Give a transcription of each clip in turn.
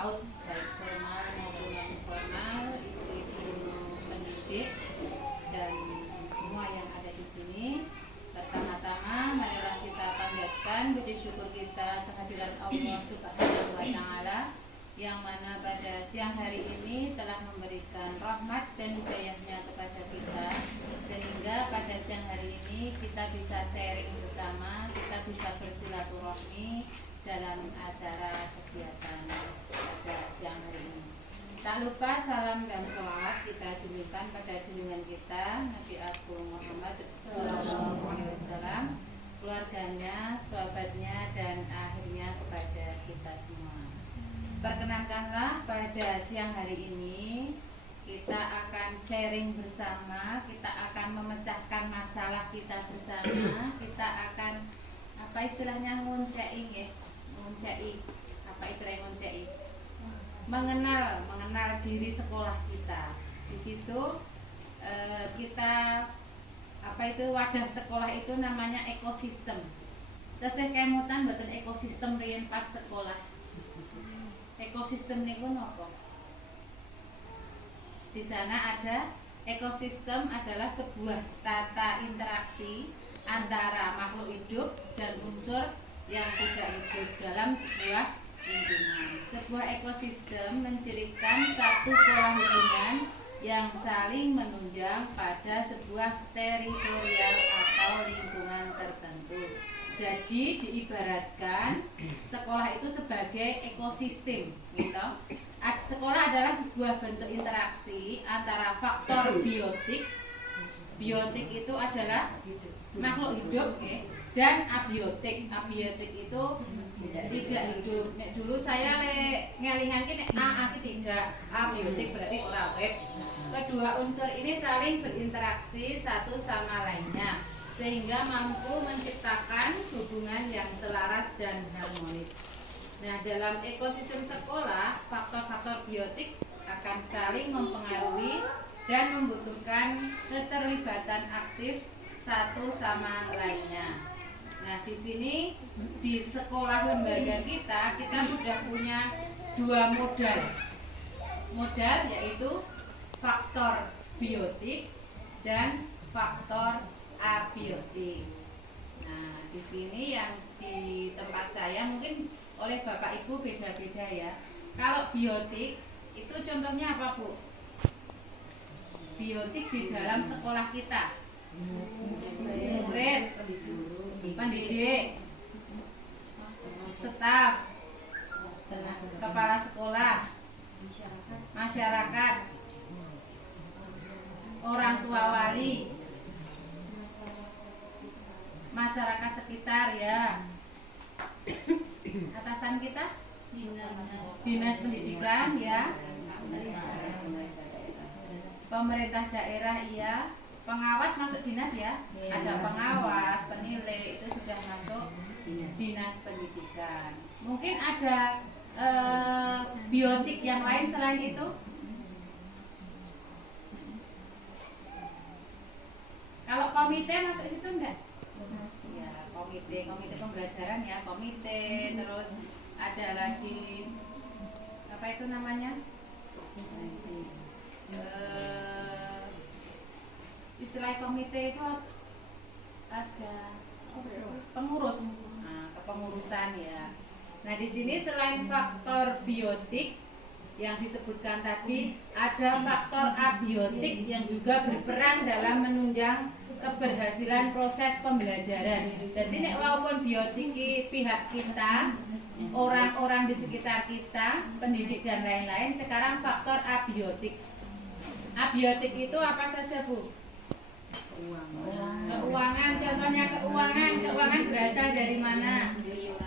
PAUD baik formal maupun non formal, ibu-ibu pendidik dan semua yang ada di sini. Pertama-tama marilah kita panjatkan puji syukur kita kehadiran Allah Subhanahu wa taala yang mana pada siang hari ini telah memberikan rahmat dan hidayahnya kepada kita, sehingga pada siang hari ini kita bisa sharing bersama, kita bisa bersilaturahmi dalam acara kegiatan pada siang hari ini. Tak lupa salam dan sholawat kita junjungkan pada junjungan kita Nabi Agung Muhammad SAW, keluarganya, sahabatnya, dan akhirnya kepada kita semua. Perkenankanlah pada siang hari ini kita akan sharing bersama, kita akan memecahkan masalah kita bersama, kita akan apa istilahnya nguncei, apa istilahnya nguncei? Mengenal diri sekolah kita. Di situ kita apa itu wadah sekolah itu namanya ekosistem. Tesih kemutan mboten ekosistem riyen pas sekolah. Ekosistem niku napa? Di sana ada ekosistem adalah sebuah tata interaksi antara makhluk hidup dan unsur yang tidak hidup dalam sebuah lingkungan. Sebuah ekosistem mencirikan satu pola hubungan yang saling menunjang pada sebuah teritorial atau lingkungan tertentu. Jadi diibaratkan sekolah itu sebagai ekosistem, gitu. Sekolah adalah sebuah bentuk interaksi antara faktor biotik. Biotik itu adalah makhluk hidup, dan abiotik. Abiotik itu tidak hidup. Nek dulu saya ngelingan ki nek A tidak abiotik berarti ora urip. Kedua unsur ini saling berinteraksi satu sama lainnya sehingga mampu menciptakan hubungan yang selaras dan harmonis. Nah, dalam ekosistem sekolah, faktor-faktor biotik akan saling mempengaruhi dan membutuhkan keterlibatan aktif satu sama lainnya. Nah, di sini di sekolah lembaga kita sudah punya dua modal. Modal yaitu faktor biotik dan faktor abiotik. Nah, di sini yang di tempat saya mungkin oleh Bapak Ibu beda-beda ya. Kalau biotik itu contohnya apa, Bu? Biotik di dalam sekolah kita. Murid, pendidik, staf, kepala sekolah, masyarakat, orang tua wali, masyarakat sekitar ya. Atasan kita dinas pendidikan ya, pemerintah daerah iya, pengawas masuk dinas ya, ada pengawas, penilai itu sudah masuk dinas pendidikan. Mungkin ada biotik yang lain selain itu. Kalau komite masuk itu enggak? Ya, komite pembelajaran ya, komite, terus ada lagi apa itu namanya? Istilah komite itu ada pengurus, kepengurusan ya. Nah, di sini selain faktor biotik yang disebutkan tadi, ada faktor abiotik yang juga berperan dalam menunjang keberhasilan proses pembelajaran. Jadi nek walaupun biotik pihak kita, orang-orang di sekitar kita, pendidik dan lain-lain, sekarang faktor abiotik. Abiotik itu apa saja, Bu? Keuangan, contohnya keuangan berasal dari mana?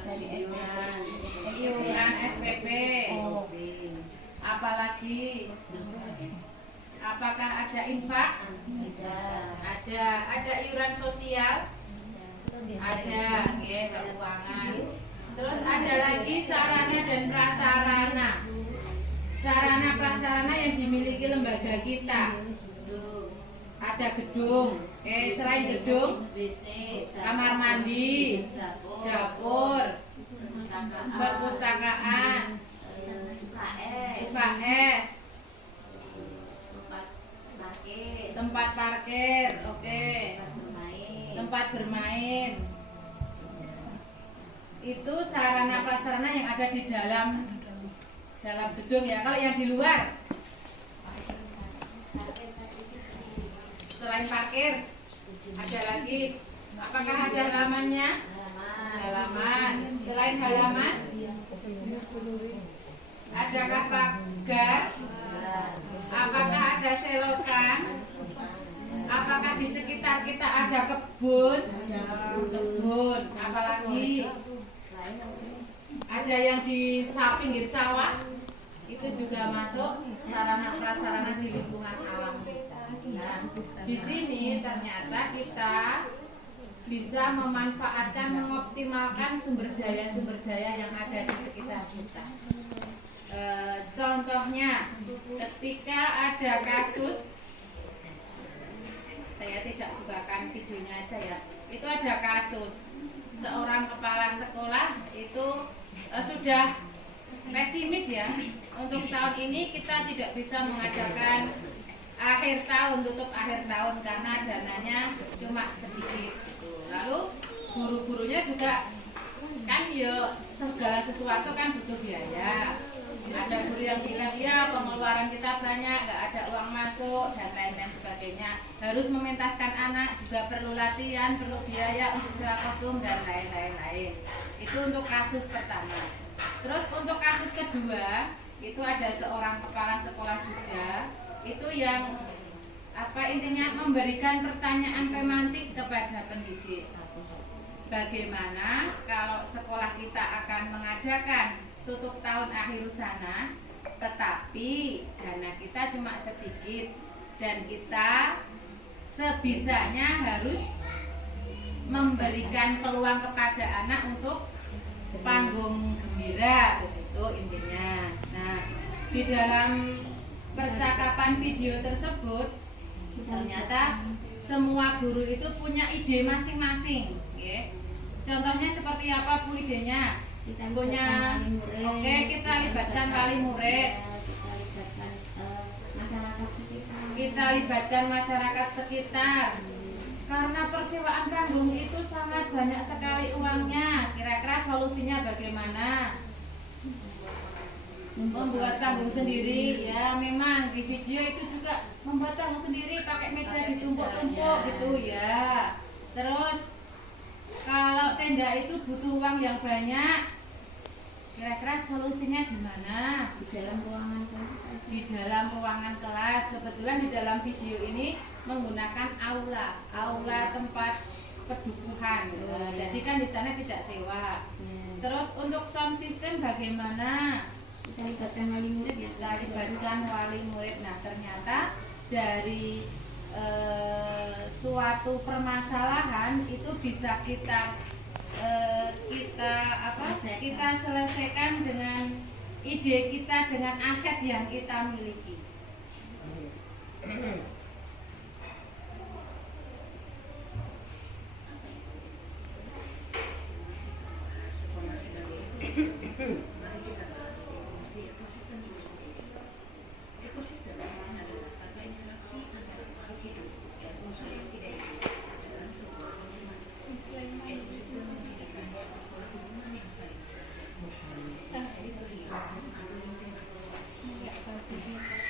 Dari iuran SPP. Apalagi apakah ada infak? Ada iuran sosial? Ada, keuangan. Terus ada lagi sarana dan prasarana. Sarana prasarana yang dimiliki lembaga kita. Ada gedung, selain gedung, kamar mandi, dapur, perpustakaan, PKS. parkir, Tempat parkir, oke. Tempat bermain. Itu sarana prasarana yang ada di dalam gedung ya. Kalau yang di luar, selain parkir, ada lagi. Apakah ada halamannya? Halaman. Selain halaman, adakah pagar? Apakah ada selokan? Apakah di sekitar kita ada kebun? Kebun. Apalagi ada yang di pinggir sawah? Itu juga masuk sarana prasarana di lingkungan alam kita. Nah, di sini ternyata kita bisa memanfaatkan, mengoptimalkan sumber daya yang ada di sekitar kita. Contohnya, ketika ada kasus, saya tidak bukakan videonya aja ya. Itu ada kasus seorang kepala sekolah itu sudah pesimis ya. Untuk tahun ini kita tidak bisa mengadakan akhir tahun, tutup akhir tahun karena dananya cuma sedikit. Lalu guru-gurunya juga kan ya segala sesuatu kan butuh biaya. Ada guru yang bilang ya pengeluaran kita banyak, nggak ada uang masuk dan lain-lain sebagainya. Harus mementaskan anak juga perlu latihan, perlu biaya untuk sewa kostum dan lain-lain. Itu untuk kasus pertama. Terus untuk kasus kedua itu ada seorang kepala sekolah juga itu yang intinya memberikan pertanyaan pemantik kepada pendidik. Bagaimana kalau sekolah kita akan mengadakan tutup tahun akhir sana, tetapi dana kita cuma sedikit dan kita sebisanya harus memberikan peluang kepada anak untuk panggung gembira, begitu intinya. Nah, di dalam percakapan video tersebut ternyata semua guru itu punya ide masing-masing. Contohnya seperti apa Bu idenya? Punya, oke, kita libatkan wali murid, kita libatkan masyarakat sekitar. Karena persewaan panggung itu sangat banyak sekali uangnya. Kira-kira solusinya bagaimana? Membuat panggung sendiri ya, memang di video itu juga membuat panggung sendiri pakai meja ditumpuk-tumpuk gitu ya. Terus kalau tenda itu butuh uang yang banyak, kira-kira solusinya gimana? di dalam ruangan kelas. Di dalam ruangan kelas. Kebetulan di dalam video ini menggunakan aula tempat perdukuhan. Jadi kan di sana tidak sewa. Terus untuk sound system bagaimana? Kita libatkan wali murid ya. Kita libatkan wali murid. Nah ternyata dari suatu permasalahan itu bisa kita selesaikan dengan ide kita, dengan aset yang kita miliki. Sekolah sebagai mari kita fungsi ekosistem itu sendiri. Ekosistem adalah tata interaksi antara makhluk hidup dan unsur yang tidak hidup dalam sebuah lingkungan. Ekosistem menjadikan sebuah hubungan yang saling teritorial atau lingkungan.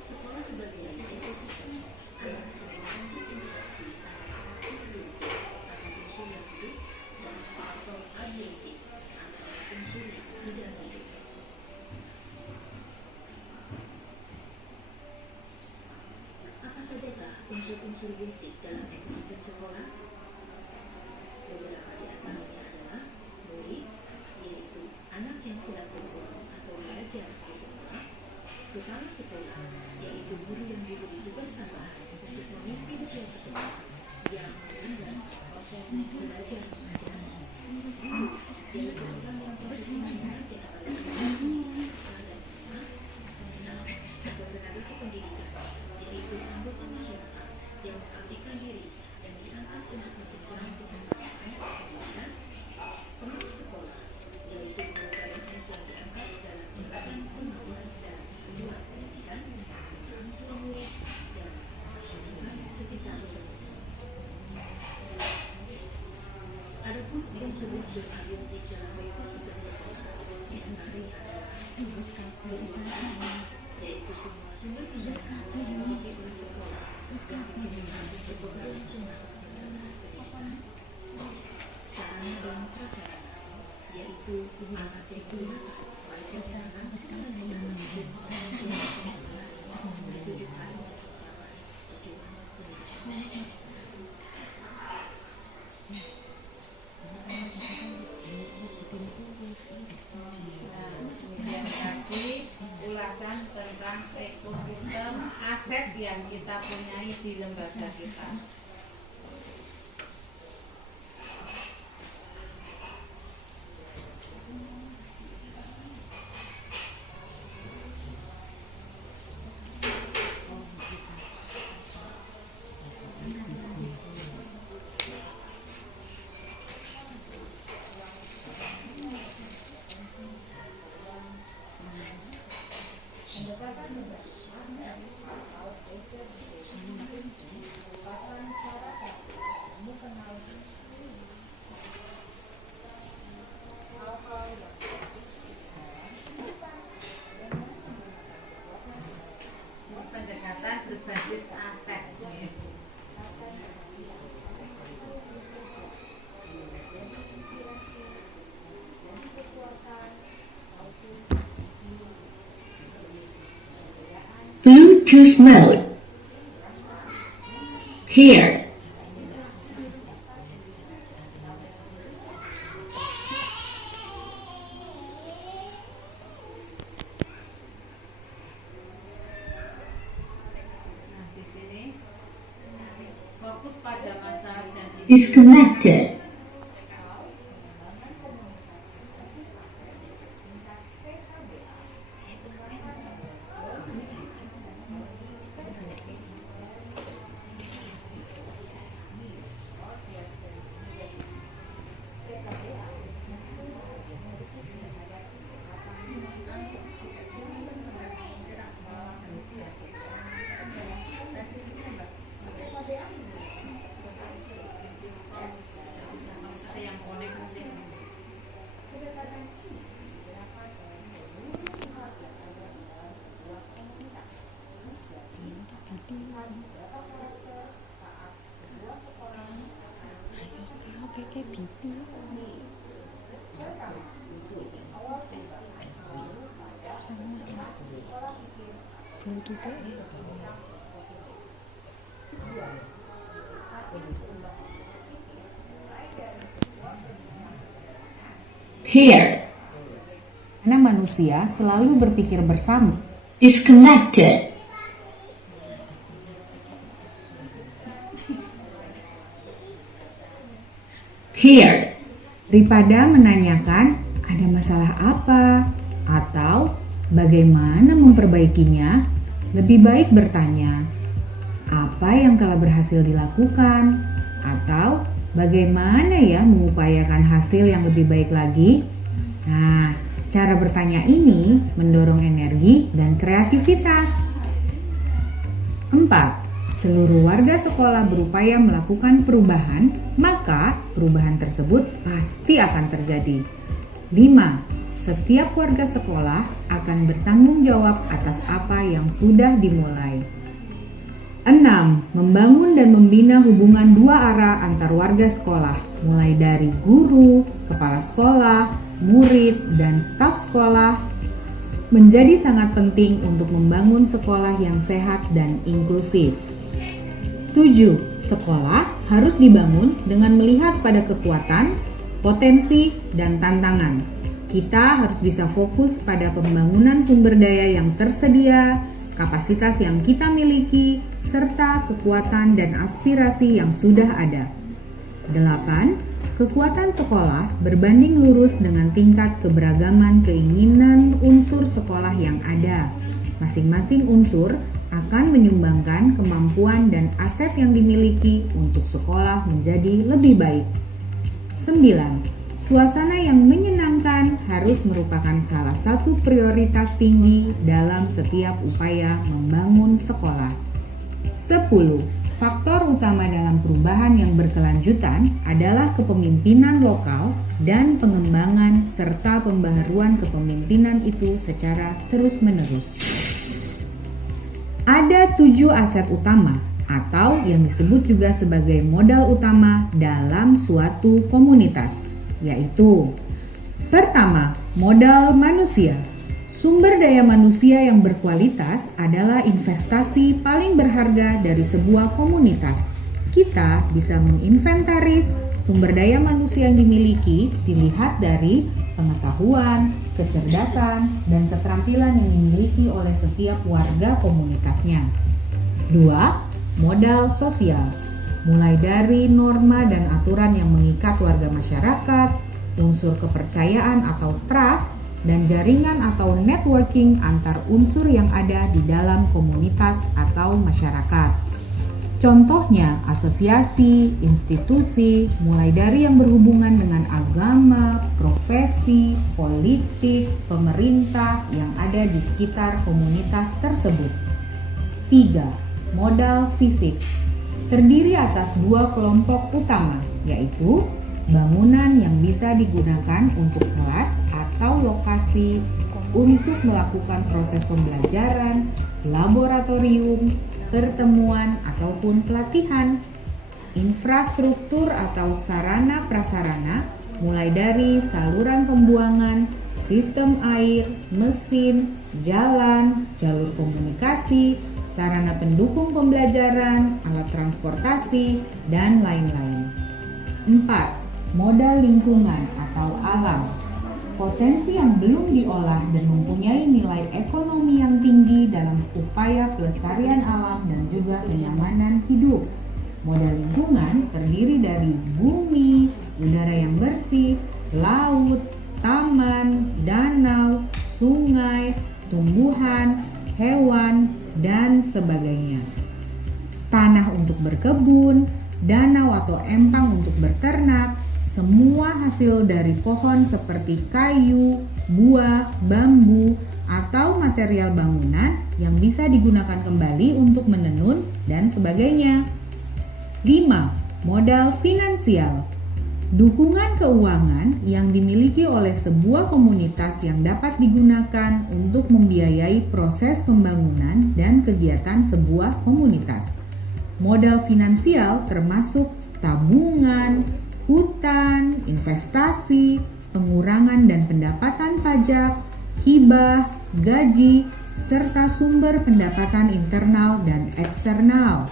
Sekolah sebagai ekosistem adalah sebuah bentuk interaksi antara hidup atau unsur yang hidup dan faktor ability antara unsur yang tidak hidup. Apa sajakah unsur-unsur politik dalam ekosistem sekolah? Beberapa di antaranya adalah murid, yaitu anak yang sedang berguru atau belajar di sekolah, kepala sekolah, yaitu guru yang diberi tugas tambahan untuk memimpin suatu sekolah yang menunjang proses belajar mengajar. Guru, yaitu orang yang profesional mengajar pada sekolah, senang atau tenaga kependidikan, yaitu anggota masyarakat yang mengabdikan diri dan diangkat untuk memberikan pendidikan. Pemilik sekolah, yaitu guru PNS yang diangkat dalam yaitu semua sumber daya yang dimiliki oleh sekolah yang digunakan untuk keberlangsungan. Sarana dan prasarana, yaitu alat yang digunakan oleh pelaksanaan sekolah itu dan menunjukkan tujuan pendidikan. Kemudian tadi ulasan tentang ekosistem aset yang kita punyai di lembaga kita. Pendekatan berbasis aset. Bluetooth mode. Here. Nah, di sini fokus pada masalah dan isu. Disconnected. Ada yang connect mungkin. Here. Karena manusia selalu berpikir bersama. Disconnected. Here. Daripada menanyakan ada masalah apa atau bagaimana memperbaikinya, lebih baik bertanya apa yang telah berhasil dilakukan atau bagaimana ya mengupayakan hasil yang lebih baik lagi. Nah, cara bertanya ini mendorong energi dan kreativitas. 4. Seluruh warga sekolah berupaya melakukan perubahan, maka perubahan tersebut pasti akan terjadi. 5. Setiap warga sekolah akan bertanggung jawab atas apa yang sudah dimulai. 6. Membangun dan membina hubungan dua arah antar warga sekolah, mulai dari guru, kepala sekolah, murid, dan staf sekolah, menjadi sangat penting untuk membangun sekolah yang sehat dan inklusif. 7. Sekolah harus dibangun dengan melihat pada kekuatan, potensi, dan tantangan. Kita harus bisa fokus pada pembangunan sumber daya yang tersedia, kapasitas yang kita miliki, serta kekuatan dan aspirasi yang sudah ada. 8. Kekuatan sekolah berbanding lurus dengan tingkat keberagaman keinginan unsur sekolah yang ada. Masing-masing unsur akan menyumbangkan kemampuan dan aset yang dimiliki untuk sekolah menjadi lebih baik. 9. Suasana yang menyenangkan harus merupakan salah satu prioritas tinggi dalam setiap upaya membangun sekolah. 10. Faktor utama dalam perubahan yang berkelanjutan adalah kepemimpinan lokal dan pengembangan serta pembaharuan kepemimpinan itu secara terus-menerus. Ada 7 aset utama atau yang disebut juga sebagai modal utama dalam suatu komunitas, yaitu pertama, modal manusia. Sumber daya manusia yang berkualitas adalah investasi paling berharga dari sebuah komunitas. Kita bisa menginventaris sumber daya manusia yang dimiliki dilihat dari pengetahuan, kecerdasan, dan keterampilan yang dimiliki oleh setiap warga komunitasnya. 2. Modal sosial. Mulai dari norma dan aturan yang mengikat warga masyarakat, unsur kepercayaan atau trust, dan jaringan atau networking antar unsur yang ada di dalam komunitas atau masyarakat. Contohnya asosiasi, institusi, mulai dari yang berhubungan dengan agama, profesi, politik, pemerintah yang ada di sekitar komunitas tersebut. 3. Modal fisik. Terdiri atas 2 kelompok utama, yaitu bangunan yang bisa digunakan untuk kelas atau lokasi untuk melakukan proses pembelajaran, laboratorium, pertemuan, ataupun pelatihan. Infrastruktur atau sarana prasarana mulai dari saluran pembuangan, sistem air, mesin, jalan, jalur komunikasi, sarana pendukung pembelajaran, alat transportasi, dan lain-lain. 4. Modal lingkungan atau alam. Potensi yang belum diolah dan mempunyai nilai ekonomi yang tinggi dalam upaya pelestarian alam dan juga kenyamanan hidup. Modal lingkungan terdiri dari bumi, udara yang bersih, laut, taman, danau, sungai, tumbuhan, hewan, dan sebagainya. Tanah untuk berkebun, danau atau empang untuk berternak, semua hasil dari pohon seperti kayu, buah, bambu, atau material bangunan yang bisa digunakan kembali untuk menenun dan sebagainya. 5. Modal finansial. Dukungan keuangan yang dimiliki oleh sebuah komunitas yang dapat digunakan untuk membiayai proses pembangunan dan kegiatan sebuah komunitas. Modal finansial termasuk tabungan, hutan, investasi, pengurangan dan pendapatan pajak, hibah, gaji, serta sumber pendapatan internal dan eksternal.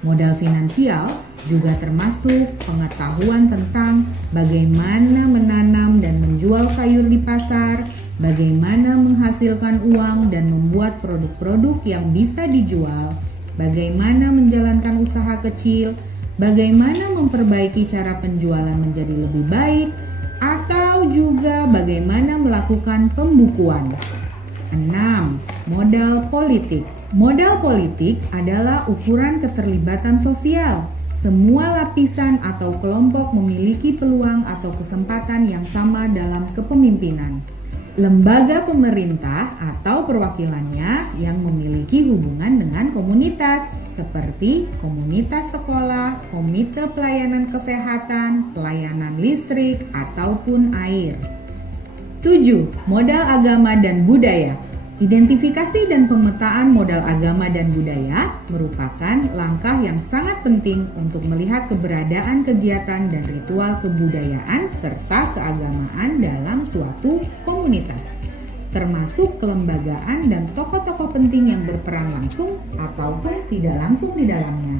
Modal finansial juga termasuk pengetahuan tentang bagaimana menanam dan menjual sayur di pasar, bagaimana menghasilkan uang dan membuat produk-produk yang bisa dijual, bagaimana menjalankan usaha kecil, bagaimana memperbaiki cara penjualan menjadi lebih baik, atau juga bagaimana melakukan pembukuan. 6. Modal politik. Modal politik adalah ukuran keterlibatan sosial. Semua lapisan atau kelompok memiliki peluang atau kesempatan yang sama dalam kepemimpinan. Lembaga pemerintah atau perwakilannya yang memiliki hubungan dengan komunitas seperti komunitas sekolah, komite pelayanan kesehatan, pelayanan listrik, ataupun air. 7. Modal agama dan budaya. Identifikasi dan pemetaan modal agama dan budaya merupakan langkah yang sangat penting untuk melihat keberadaan kegiatan dan ritual kebudayaan serta keagamaan dalam suatu komunitas, termasuk kelembagaan dan tokoh-tokoh penting yang berperan langsung ataupun tidak langsung di dalamnya.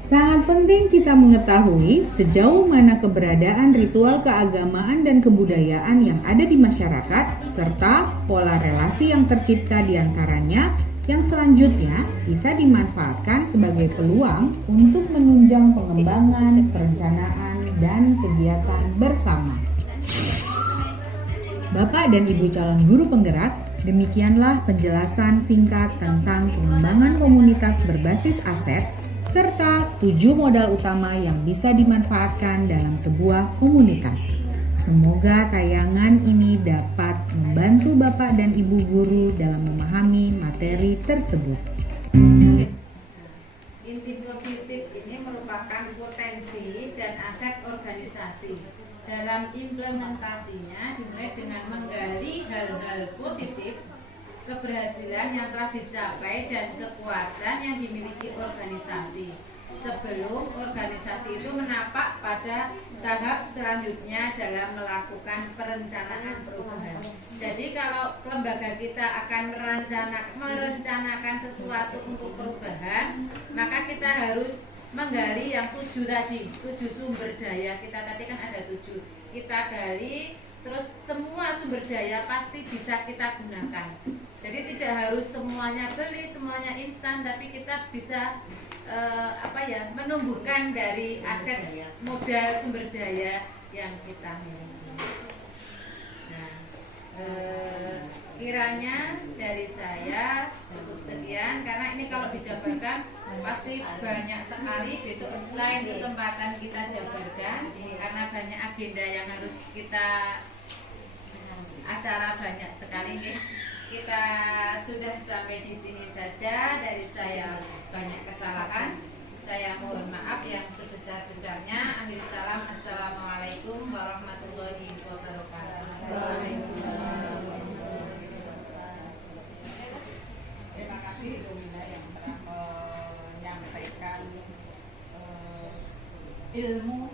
Sangat penting kita mengetahui sejauh mana keberadaan ritual keagamaan dan kebudayaan yang ada di masyarakat, serta pola relasi yang tercipta di antaranya yang selanjutnya bisa dimanfaatkan sebagai peluang untuk menunjang pengembangan, perencanaan, dan kegiatan bersama. Bapak dan Ibu calon guru penggerak, demikianlah penjelasan singkat tentang pengembangan komunitas berbasis aset serta 7 modal utama yang bisa dimanfaatkan dalam sebuah komunitas. Semoga tayangan ini dapat membantu Bapak dan Ibu guru dalam memahami materi tersebut. Inti positif dalam implementasinya dimulai dengan menggali hal-hal positif, keberhasilan yang telah dicapai dan kekuatan yang dimiliki organisasi sebelum organisasi itu menapak pada tahap selanjutnya dalam melakukan perencanaan perubahan. Jadi kalau lembaga kita akan merencanakan sesuatu untuk perubahan, maka kita harus menggali yang 7 tadi, 7 sumber daya. Kita tadi kan ada 7, kita gali, terus semua sumber daya pasti bisa kita gunakan. Jadi tidak harus semuanya beli, semuanya instan, tapi kita bisa menumbuhkan dari aset modal sumber daya yang kita miliki. Nah, kiranya dari saya cukup sekian, karena ini kalau dijabarkan pasti banyak sekali. Besok lain kesempatan kita jabarkan, karena banyak agenda yang harus kita acara banyak sekali nih. Kita sudah sampai di sini saja. Dari saya banyak kesalahan, saya mohon maaf yang sebesar-besarnya. Akhir salam, assalamualaikum warahmatullahi wabarakatuh. Terima kasih Ibu Mina yang telah menyampaikan ilmu